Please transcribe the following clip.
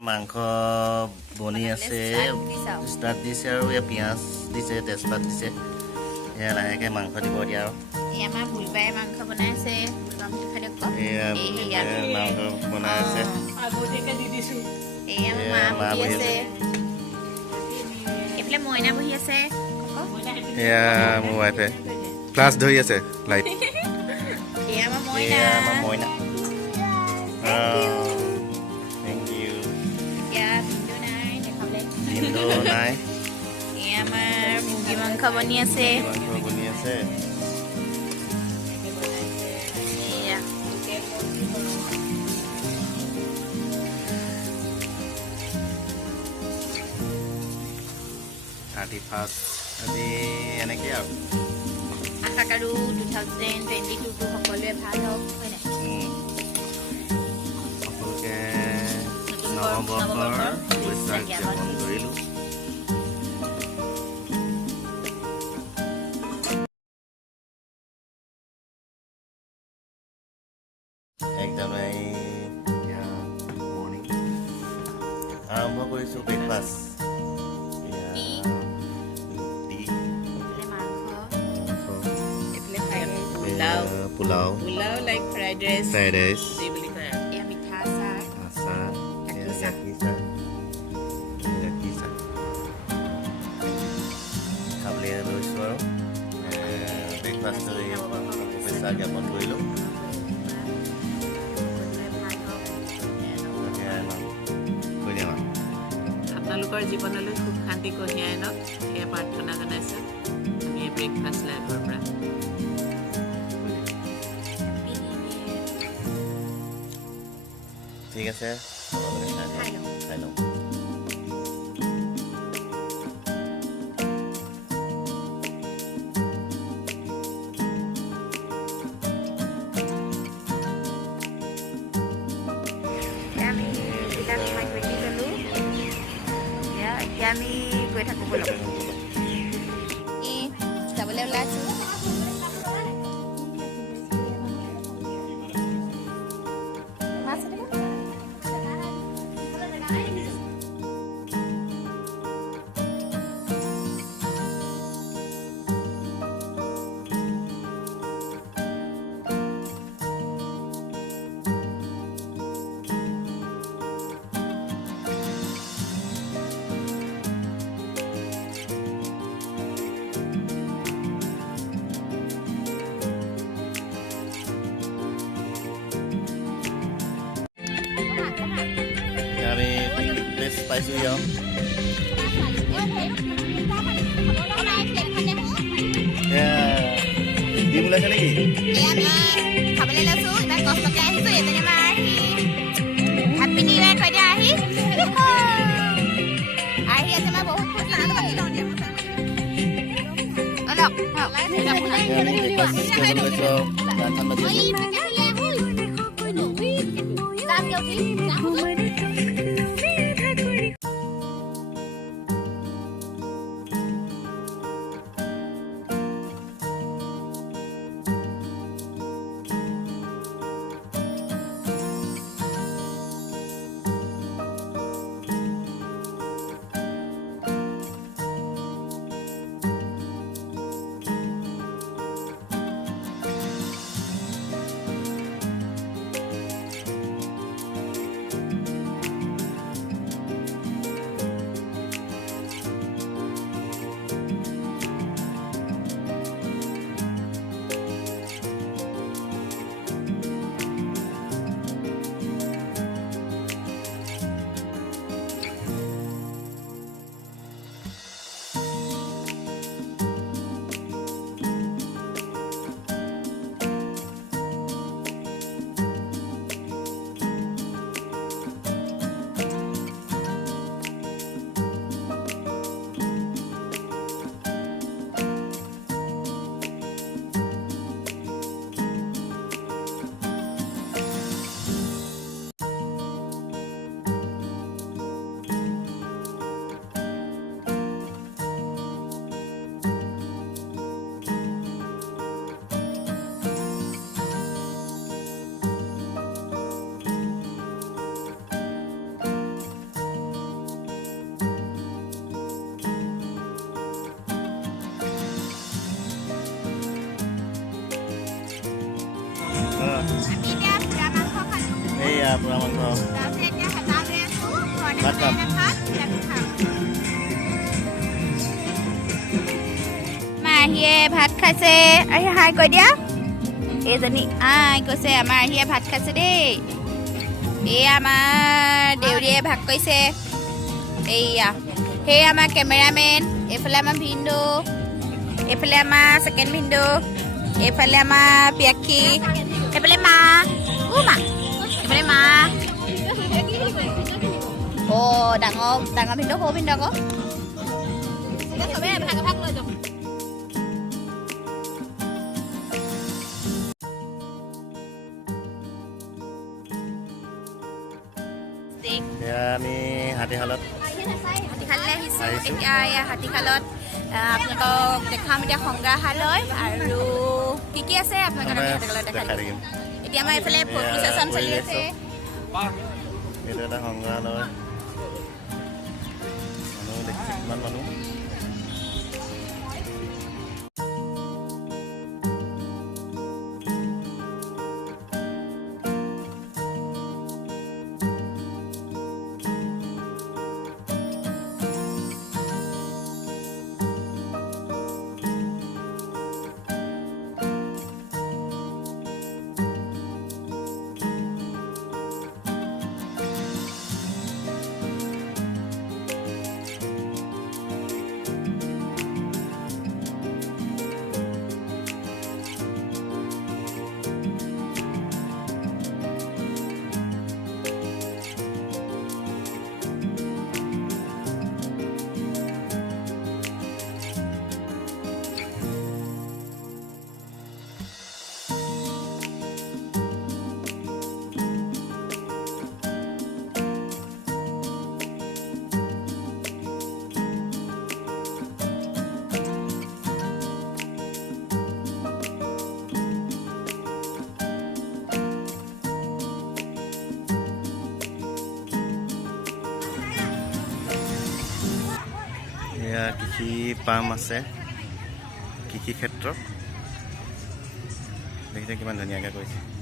মাংস বনি আছে ষ্টাৰ্ট দিছে আৰু এয়া পিঁয়াজ দিছে তেজপাত দিছে এয়া লাহেকৈ মাংস দিব দিয়া আৰু আমাৰ ভুলবাই মাংস বনাইছে মাংস বনাই আছে মা বহি আছে এইফালে মইনা বহি আছে এয়া মোৰ ৱাইফে ক্লাছ ধৰি আছে লাইট এয়া আমাৰ মইনা নাই আমাৰ মুৰ্গী মাংস বনি আছে আজি এনেকৈ আৰু আশা কৰোঁ 2022 সকলোৱে ভাল হওক হয় নাই সকলোকে নৱবৰ্ষৰ শুভেচ্ছা জ্ঞাপন কৰিলোঁ একদম মৰ্ণিং আৰম্ভ কৰিছোঁ breakfast pulao like fried rice বুলি কয় এয়া মিঠা চাহ গাখীৰ চাহ খাবলৈ লৈছোঁ আৰু ব্ৰেকফাষ্ট শুভেচ্ছা জ্ঞাপন কৰিলোঁ আপোনালোকৰ জীৱনলৈ সুখ শান্তি কঢ়িয়াই আনক সেয়া প্ৰাৰ্থনা জনাইছোঁ আমি ব্ৰেকফাষ্ট লাইভৰ পৰা ঠিক আছে খাই লওঁ এতিয়া আমি গৈ থাকোঁ বলক যাবলৈ ওলাইছোঁ আমি প্লেচ পাইছোঁ আৰু ডিম ওলাইছে নেকি খাবলৈ লৈছোঁ ইমান কষ্টকৈ আহিছোঁ এজনী আমাৰ হেপ্পী নিউ ইয়েৰ কৈ দিয়া আহি আছে মই বহুত খুচ আমি এতিয়া পুৰা মাংস খালো এইয়া পুৰা মাংস তাৰপিছত এতিয়া হেতা লৈ আছো ঘৰতে বনাই ভাত আমি খাম মাহীয়ে ভাত খাইছে আহি হাই কৈ দিয়া এইজনী আই কৈছে আমাৰ আহিয়ে ভাত খাইছে দেই এই আমাৰ দেউৰীয়ে ভাগ কৰিছে এইয়া সেই আমাৰ কেমেৰামেন এইফালে আমাৰ ভিন্দু এইফালে আমাৰ ছেকেণ্ড ভিন্দু এইফালে আমাৰ পিয়াক্ষী এইফালে মা মা এইফালে মা ডাঙৰ ভিন্দু সৰু ভিন্দু আকৌ চবেই ভাগ ভাগ লৈ যাওঁ আমি হাতীশালত আহিছোঁ এতিয়া এয়া হাতীশালত আপোনালোকক দেখাম এতিয়া সংগ্ৰহালয় আৰু কি আছে আপোনালোকে হাতীশালত দেখাই দিম এতিয়া আমাৰ এইফালে ফটো ছেশ্যন চলি আছে এইটো এটা সংগ্ৰহালয় মানুহ দেখিছে কিমান মানুহ এয়া কৃষি পাম আছে কৃষি ক্ষেত্ৰ দেখিছে কিমান ধুনীয়াকৈ কৰিছে